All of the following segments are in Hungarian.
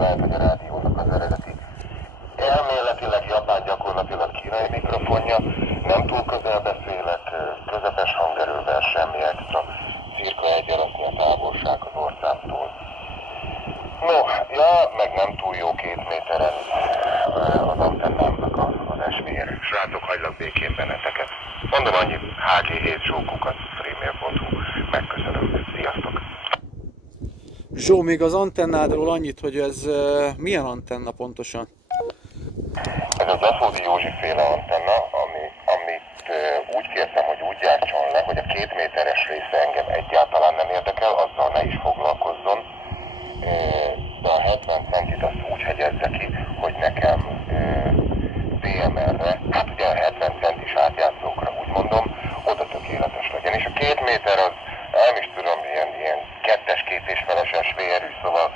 lehet, hogy a rádiónak az eredeti elméletileg japán, gyakorlatilag kínai mikrofonja, nem túl közel beszélek, közepes hangerővel, semmi extra, cirka 1 alatnyi a távolság az orcámtól. No, ja, meg nem túl jó 2 méteren az antennámnak az SVR. Srácok, hagylak békén benneteket. Mondom annyi, HG7 sókukat, freemail.hu. Megköszönöm. Sziasztok! Zsó, még az antennádról annyit, hogy ez milyen antenna pontosan? Ez az Aszódi Józsi féle antenna, amit úgy kértem, hogy úgy gyártson le, hogy a 2 méteres része engem egyáltalán nem érdekel, azzal ne is foglalkozzon, de a 70 centit azt úgy hegyezze ki, hogy nekem DMR-re, hát ugye a 70 centis átjátszókra úgy mondom, oda tökéletes legyen. És a 2 méter az, nem is tudom, ilyen 2-es, 2,5-es VR-ű, szóval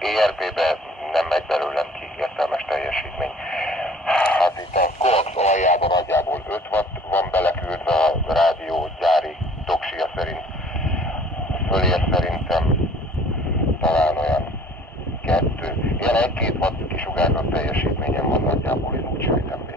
ERP-be nem megy belőlem ki értelmes teljesítmény. Hát itt a coax aljában nagyjából 5 watt van beleküldve a rádió gyári doksia szerint. Fölér szerintem talán olyan 2, ilyen 1-2 watt kisugárzott teljesítményem van nagyjából, én úgy sejtem.